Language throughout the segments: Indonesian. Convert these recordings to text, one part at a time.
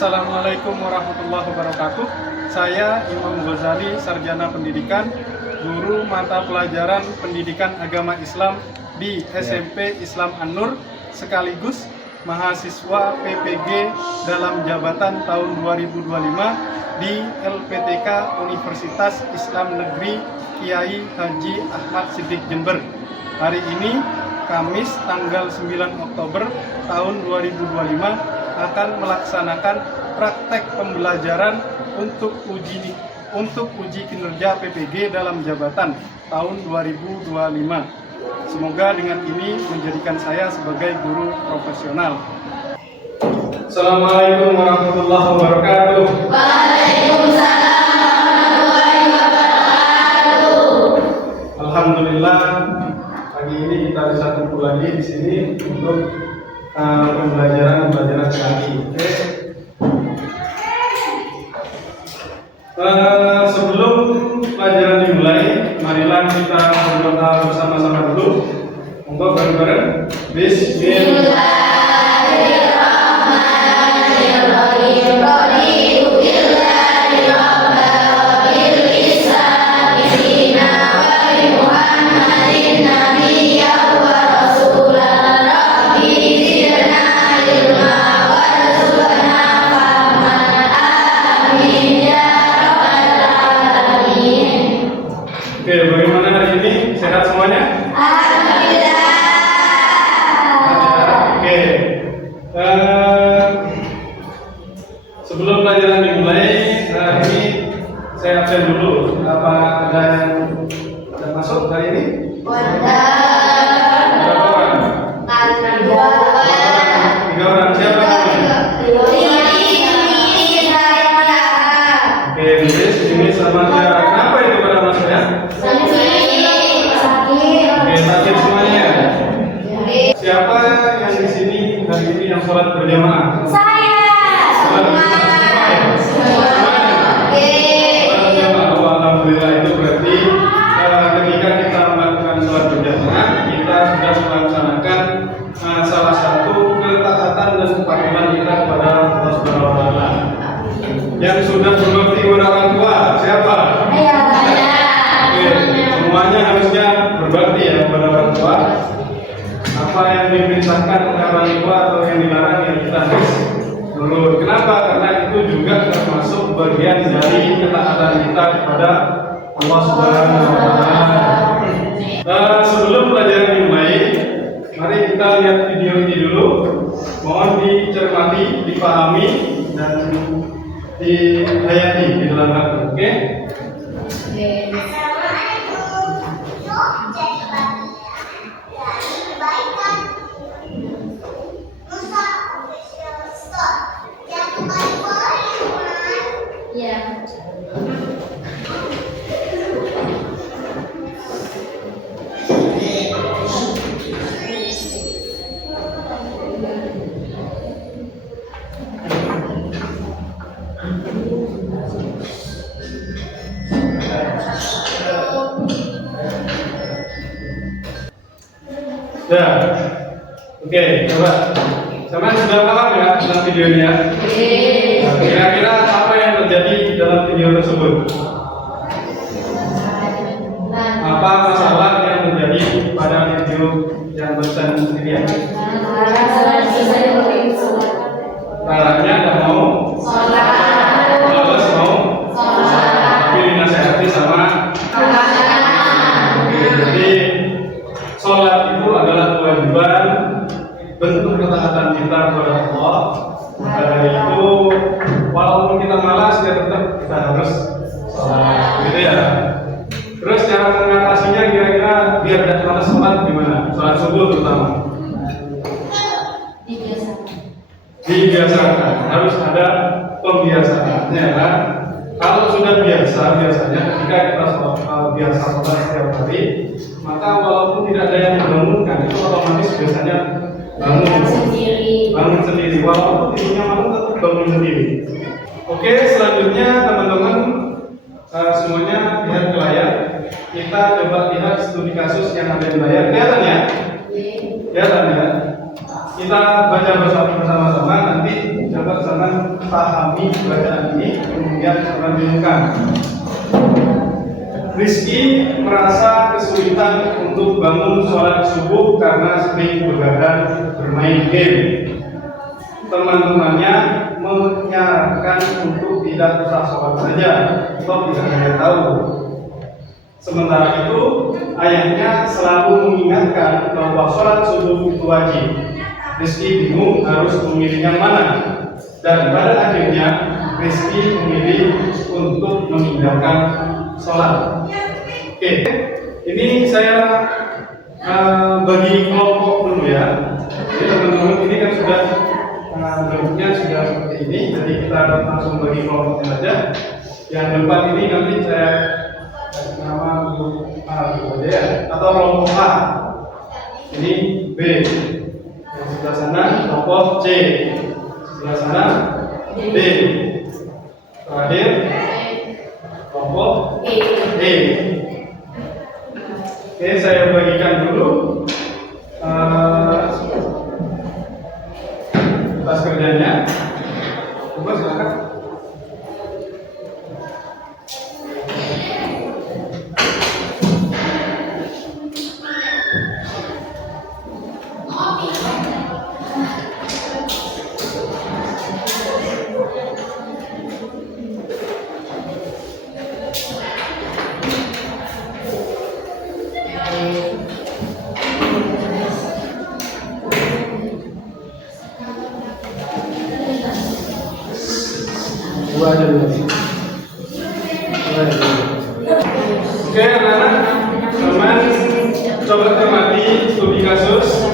Assalamualaikum warahmatullahi wabarakatuh. Saya Imam Ghazali, Sarjana Pendidikan, guru mata pelajaran Pendidikan Agama Islam di SMP Islam An-Nur, sekaligus mahasiswa PPG dalam jabatan tahun 2025 di LPTK Universitas Islam Negeri Kiai Haji Ahmad Siddiq Jember. Hari ini, Kamis tanggal 9 Oktober tahun 2025, akan melaksanakan praktek pembelajaran untuk uji kinerja PPG dalam jabatan tahun 2025. Semoga dengan ini menjadikan saya sebagai guru profesional. Assalamualaikum warahmatullahi wabarakatuh. Waalaikumsalam warahmatullahi wabarakatuh. Alhamdulillah, pagi ini kita bisa kumpul lagi di sini untuk pembelajaran kami. Sebelum pelajaran dimulai, marilah kita berdoa bersama-sama dulu. Monggo bareng-bareng. Oke, bagaimana hari ini? Sehat semuanya? Alhamdulillah. Oke. Sebelum pelajaran dimulai, ini saya absen dulu. Apa ada yang sudah masuk hari ini? Berapa orang? 3 orang. Siapa namanya? Oke, ini sama dia. Kenapa itu pada masuk ya? Oke, sakit semuanya. Siapa yang di sini hari ini yang sholat berjamaah? Sholat berjamaah semuanya. Alhamdulillah, itu berarti ketika kita melakukan sholat berjamaah, kita sudah melaksanakan salah satu ketaatan dan kepatuhan kita kepada Allah Subhanahu wa Ta'ala. Yang sudah berbakti kepada orang tua, siapa? Oke, semuanya harusnya berbakti ya kepada orang tua. Apa yang diperintahkan oleh orang tua atau yang dilarang yang kita harus nurut. Kenapa? Karena itu juga termasuk bagian dari ketaatan kita kepada Allah Subhanahu wa Ta'ala. Sebelum pelajaran dimulai, mari kita lihat video ini dulu. Mohon dicermati, dipahami, dan dihayati di dalam hati. Oke? Ya, oke, coba. Sama sudah paham ya dalam videonya? Nah, kira-kira apa yang terjadi di dalam video tersebut? Apa masalah yang terjadi pada video yang barusan dilihat? Larangnya nggak mau males mau tapi dinasihati sama. Oke, jadi sholat itu adalah kewajiban, bentuk ketaatan kita kepada Allah. Maka dari itu, walaupun kita malas, ya tetap kita harus sholat, gitu ya. Terus cara mengatasinya kira-kira biar tidak malas sholat gimana? Sholat subuh terutama. Dibiasakan, harus ada pembiasaannya kan. Kalau sudah biasanya ketika kita biasa sholat setiap hari, maka walaupun tidak ada yang membangunkan, itu otomatis biasanya bangun sendiri. Walaupun tidurnya malam tetap bangun sendiri. Oke, selanjutnya teman-teman semuanya lihat ke layar. Kita coba lihat studi kasus yang ada di layar. Kelihatan ya? Kelihatan ya? Kita baca bersama-sama nanti. dapat jangan pahami bacaan ini kemudian renungkan. Rizky merasa kesulitan untuk bangun sholat subuh karena sering begadang bermain game. Teman-temannya menyarankan untuk tidak usah sholat saja, atau tidak ada tahu. Sementara itu, ayahnya selalu mengingatkan bahwa sholat subuh itu wajib. Rizky bingung harus memilih yang mana, dan pada akhirnya Rizky memilih untuk meninggalkan sholat. Oke, ini saya bagi kelompok dulu ya. Jadi teman-teman ini kan sudah bentuknya sudah seperti ini, jadi kita langsung bagi kelompoknya saja. Yang depan ini nanti saya kasih nama grup A gitu ya, atau kelompok A. Ini B. Yang sebelah sana kelompok C. Sebelah sana D. Terakhir kelompok E. Oke, saya bagikan dulu tugas kerjanya. Coba silakan. Dua aja dulu. Oke, anak-anak, teman coba cermati studi kasus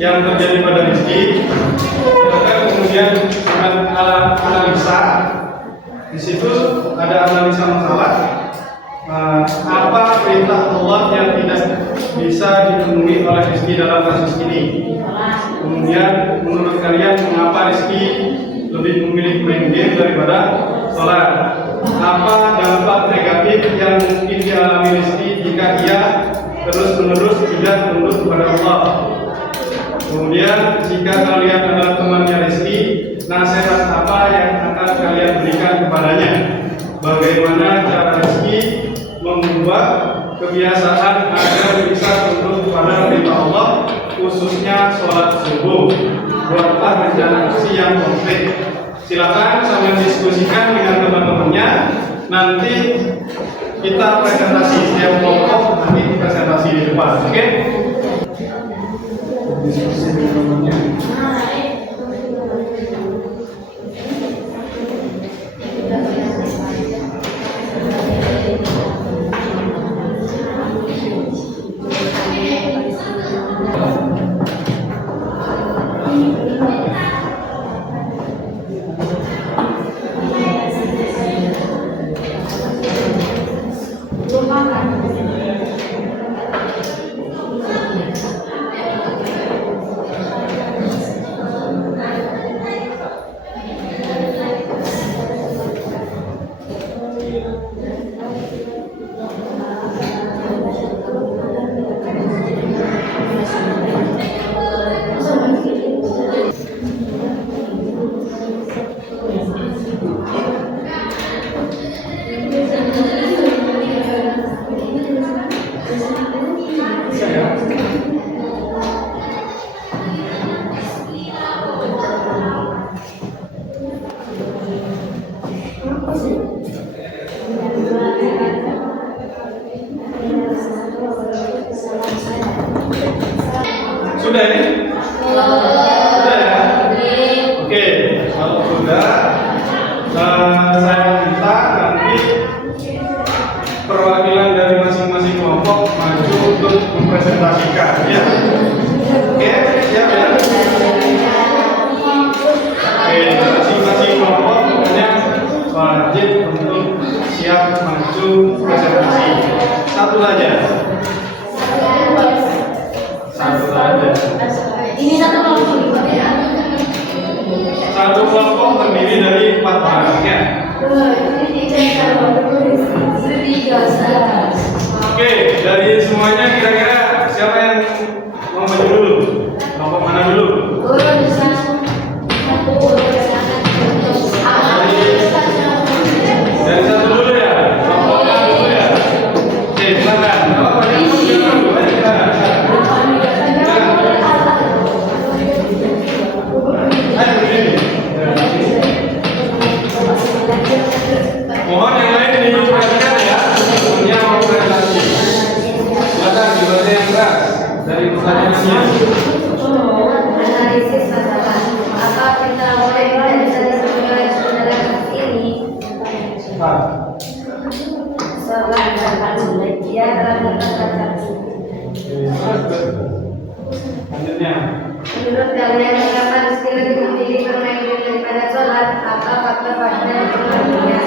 yang terjadi pada Rizky. Silakan kemudian dengan analisa. Di situ ada analisa masalah. Apa perintah Allah yang tidak bisa dipenuhi oleh Rizky dalam kasus ini? Kemudian menurut kalian mengapa Rizky lebih memilih main game daripada sholat? Apa dampak negatif yang mungkin dialami Rizky jika ia terus-menerus tidak tunduk kepada Allah? Kemudian jika kalian adalah temannya Rizky, nasihat apa yang akan kalian berikan kepadanya? Bagaimana cara Rizky membuat kebiasaan agar bisa tunduk kepada perintah Allah, khususnya sholat subuh? Buatlah rencana aksi yang konkret. Silakan sambil diskusikan dengan teman-temannya. Nanti kita presentasi setiap kelompok, nanti presentasi di depan, oke? Diskusi dengan temannya. Sudah ini? Sudah ya? Oke, kalau sudah, saya minta nanti perwakilan dari masing-masing kelompok maju untuk mempresentasikan, ya. Oke, siap ya? Oke, masing-masing kelompok pokoknya wajib untuk siap maju presentasi. Satu saja. Satu saja. Ini satu kelompok ya. Satu kelompok terdiri dari 4 orang ya. Oke, dari semuanya kira-kira siapa yang mau maju dulu? Kelompok mana dulu? pada kematian.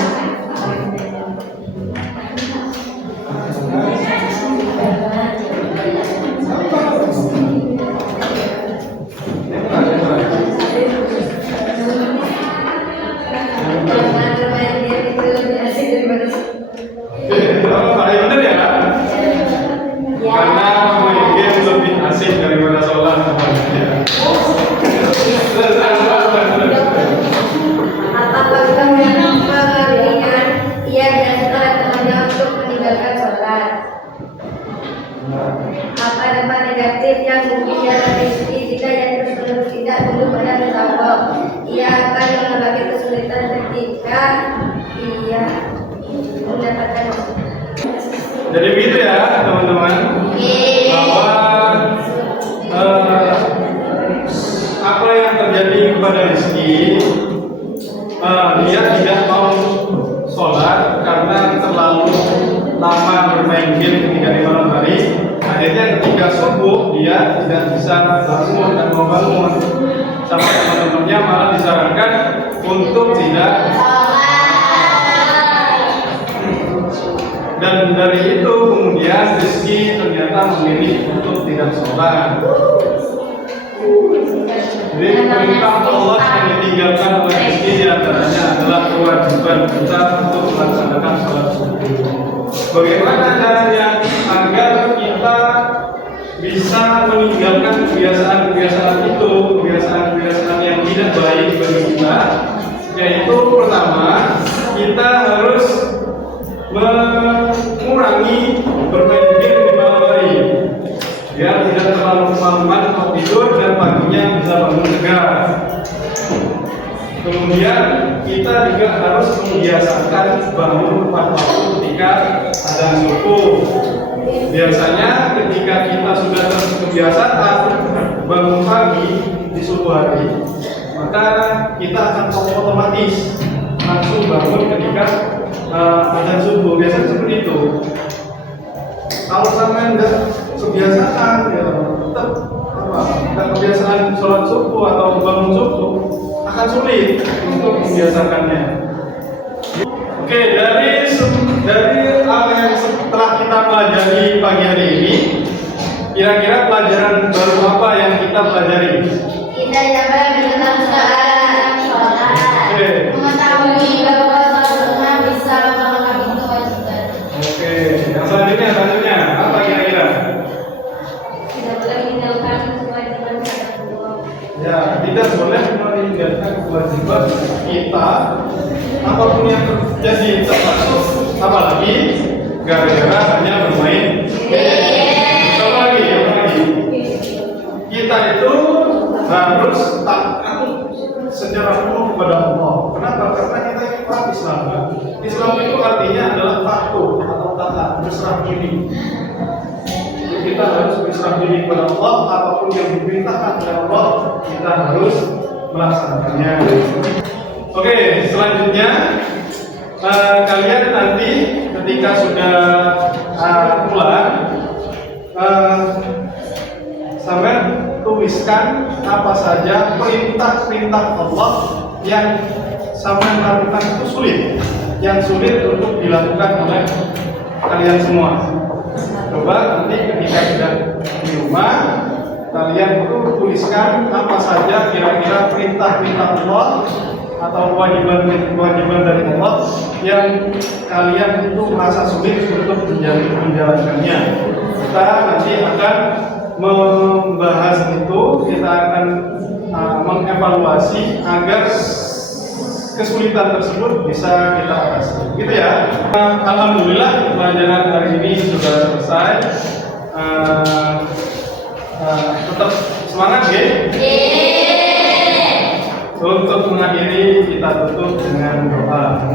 Paling bener ya? Karena main game lebih asik daripada sholat. Apakah memang pengaruhnya ia dan teman-temannya untuk meninggalkan sholat? Apa dampak negatif yang mungkin dalam rezeki jika yang terus-menerus tidak tunduk pada Allah? Ia akan mengalami kesulitan ketika ia mendapatkan. Jadi begitu ya teman-teman, bahwa apa yang terjadi kepada Rizky, dia tidak mau sholat karena terlalu lama bermain game ketika di malam hari. Akhirnya ketika subuh dia tidak bisa bangun dan mau bangun, sampai teman-temannya malah disarankan untuk tidak. Dan dari itu kemudian Rizky ternyata memilih untuk tidak sholat. Jadi perintah Allah yang ditinggalkan oleh Rizky diantaranya adalah kewajiban kita untuk melaksanakan sholat subuh. Bagaimana caranya agar kita bisa meninggalkan kebiasaan-kebiasaan itu, kebiasaan-kebiasaan yang tidak baik bagi kita? Yaitu pertama, kita harus mengurangi bermain game di malam hari biar tidak terlalu kemalaman untuk tidur dan paginya bisa bangun segar. Kemudian kita juga harus membiasakan bangun tepat waktu ketika azan subuh. Biasanya ketika kita sudah kebiasaan bangun pagi di subuh hari, maka kita akan otomatis langsung bangun ketika azan subuh. Biasanya seperti itu. Kalau sampai tidak kebiasaan, ya tetap tidak kebiasaan sholat subuh atau bangun subuh, akan sulit untuk membiasakannya. Oke, dari apa yang setelah kita pelajari pagi hari ini, kira-kira pelajaran baru apa yang kita pelajari? Kita dapat tentang sholat, mengetahui bahwa sholat bisa melengkapi kewajiban. Oke, yang selanjutnya apa kira-kira? Tidak boleh meninggalkan kewajiban terhadap Allah. Ya, tidak boleh meninggalkan kewajiban kita apapun yang terjadi, termasuk apalagi gara-gara hanya bermain game. Apa lagi? Kita itu harus taat secara penuh kepada Allah. Kenapa? Karena kita ini orang Islam. Islam itu artinya adalah patuh atau taat, berserah diri. Kita harus berserah diri kepada Allah, apapun yang diperintahkan oleh Allah kita harus melaksanakannya. Oke, selanjutnya kalian nanti ketika sudah pulang, sampai tuliskan apa saja perintah-perintah Allah yang sampai melakukan itu sulit, yang sulit untuk dilakukan oleh kalian semua. Coba nanti ketika sudah di rumah, kalian perlu tuliskan apa saja kira-kira perintah-perintah Allah atau kewajiban dari Allah yang kalian itu merasa sulit untuk menjalankannya. Kita nanti akan membahas itu, kita akan mengevaluasi agar kesulitan tersebut bisa kita atasi. Gitu ya. Alhamdulillah pelajaran hari ini sudah selesai. Tetap semangat ya. Untuk mengakhiri kita tutup dengan doa.